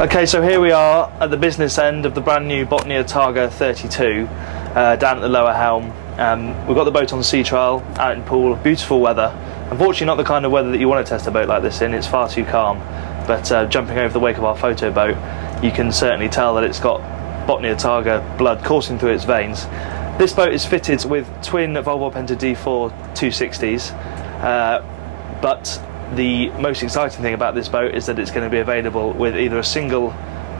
Okay, so here we are at the business end of the brand new Botnia Targa 32, down at the lower helm. We've got the boat on sea trial, out in pool, beautiful weather. Unfortunately not the kind of weather that you want to test a boat like this in, it's far too calm. But jumping over the wake of our photo boat, you can certainly tell that it's got Botnia Targa blood coursing through its veins. This boat is fitted with twin Volvo Penta D4 260s, but the most exciting thing about this boat is that it's going to be available with either a single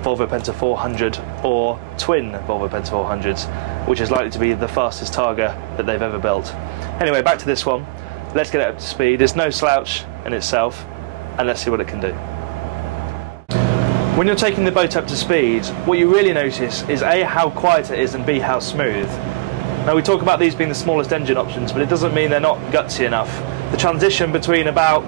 Volvo Penta 400 or twin Volvo Penta 400s, which is likely to be the fastest Targa that they've ever built. Anyway, back to this one. Let's get it up to speed. It's no slouch in itself, and let's see what it can do. When you're taking the boat up to speed, what you really notice is A, how quiet it is, and B, how smooth. Now, we talk about these being the smallest engine options, but it doesn't mean they're not gutsy enough. The transition between about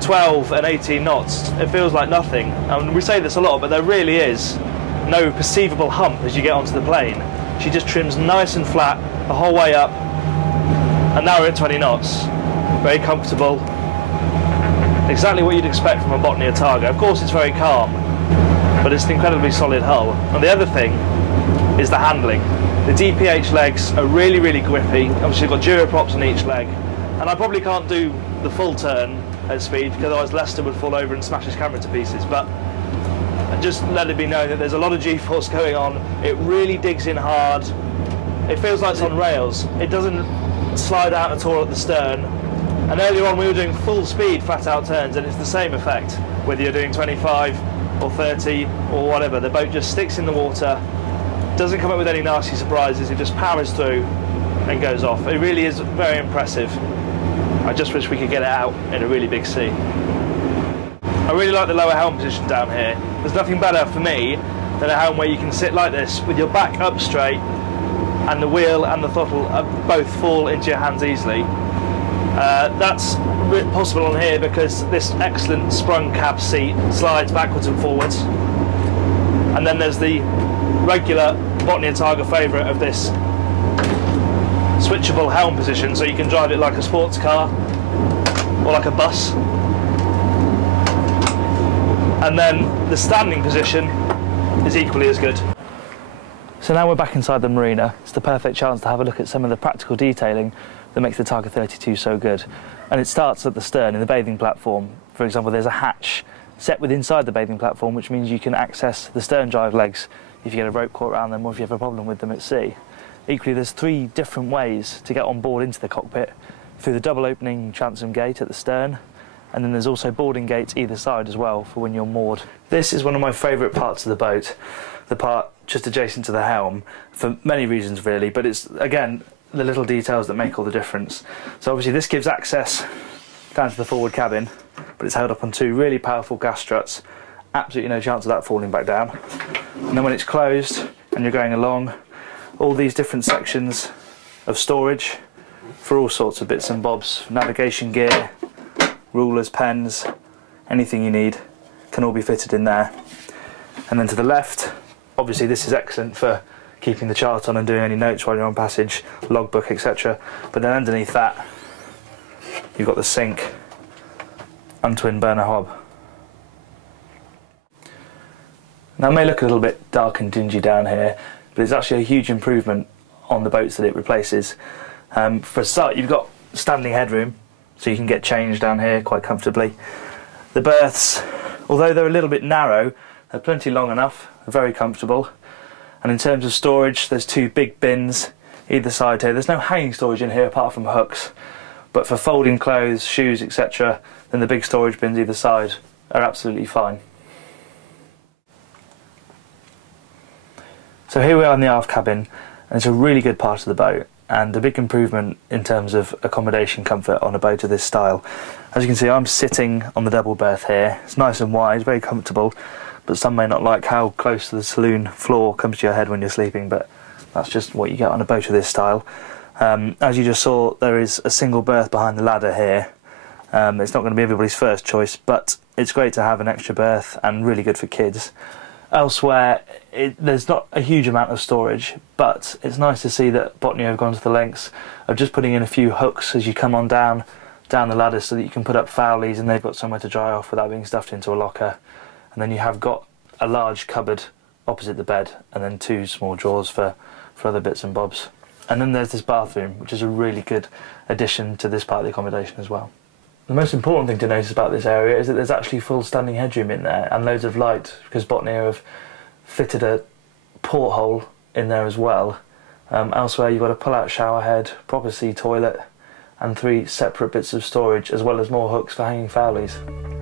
12 and 18 knots, it feels like nothing. And we say this a lot, but there really is no perceivable hump as you get onto the plane. She just trims nice and flat the whole way up, and now we're at 20 knots. Very comfortable. Exactly what you'd expect from a Botnia Targa. Of course, it's very calm, but it's an incredibly solid hull. And the other thing is the handling. The DPH legs are really, really grippy. Obviously, you've got Duraprops on each leg, and I probably can't do the full turn at speed because otherwise Lester would fall over and smash his camera to pieces. But just let it be known that there's a lot of G-force going on. It really digs in hard. It feels like it's on rails. It doesn't slide out at all at the stern. And earlier on we were doing full speed flat out turns, and it's the same effect whether you're doing 25 or 30 or whatever. The boat just sticks in the water, doesn't come up with any nasty surprises, it just powers through and goes off. It really is very impressive. I just wish we could get it out in a really big sea. I really like the lower helm position down here. There's nothing better for me than a helm where you can sit like this with your back up straight and the wheel and the throttle both fall into your hands easily. That's possible on here because this excellent sprung cab seat slides backwards and forwards. And then there's the regular Botnia Targa favourite of this switchable helm position, so you can drive it like a sports car or like a bus. And then the standing position is equally as good. So now we're back inside the marina. It's the perfect chance to have a look at some of the practical detailing that makes the Targa 32 so good. And it starts at the stern in the bathing platform. For example, there's a hatch set with inside the bathing platform, which means you can access the stern drive legs if you get a rope caught around them or if you have a problem with them at sea. Equally, there's 3 different ways to get on board into the cockpit: through the double opening transom gate at the stern, and then there's also boarding gates either side as well for when you're moored. This is one of my favourite parts of the boat, the part just adjacent to the helm, for many reasons really, but it's, again, the little details that make all the difference. So obviously this gives access down to the forward cabin, but it's held up on 2 really powerful gas struts. Absolutely no chance of that falling back down. And then when it's closed and you're going along, all these different sections of storage for all sorts of bits and bobs, navigation gear, rulers, pens, anything you need can all be fitted in there. And then to the left, obviously this is excellent for keeping the chart on and doing any notes while you're on passage, logbook, etc. But then underneath that, you've got the sink and twin burner hob. Now it may look a little bit dark and dingy down here, but it's actually a huge improvement on the boats that it replaces. For a start, you've got standing headroom, so you can get changed down here quite comfortably. The berths, although they're a little bit narrow, they're plenty long enough, they're very comfortable. And in terms of storage, there's 2 big bins either side here. There's no hanging storage in here apart from hooks, but for folding clothes, shoes, etc., then the big storage bins either side are absolutely fine. So here we are in the aft cabin, and it's a really good part of the boat and a big improvement in terms of accommodation comfort on a boat of this style. As you can see, I'm sitting on the double berth here. It's nice and wide, very comfortable, but some may not like how close to the saloon floor comes to your head when you're sleeping, but that's just what you get on a boat of this style. As you just saw, there is a single berth behind the ladder here. It's not going to be everybody's first choice, but it's great to have an extra berth and really good for kids. Elsewhere, there's not a huge amount of storage, but it's nice to see that Botnia have gone to the lengths of just putting in a few hooks as you come on down the ladder so that you can put up foulies and they've got somewhere to dry off without being stuffed into a locker. And then you have got a large cupboard opposite the bed, and then 2 small drawers for other bits and bobs. And then there's this bathroom, which is a really good addition to this part of the accommodation as well. The most important thing to notice about this area is that there's actually full standing headroom in there and loads of light, because Botnia have fitted a porthole in there as well. Elsewhere you've got a pull-out shower head, proper sea toilet, and 3 separate bits of storage, as well as more hooks for hanging fowlies.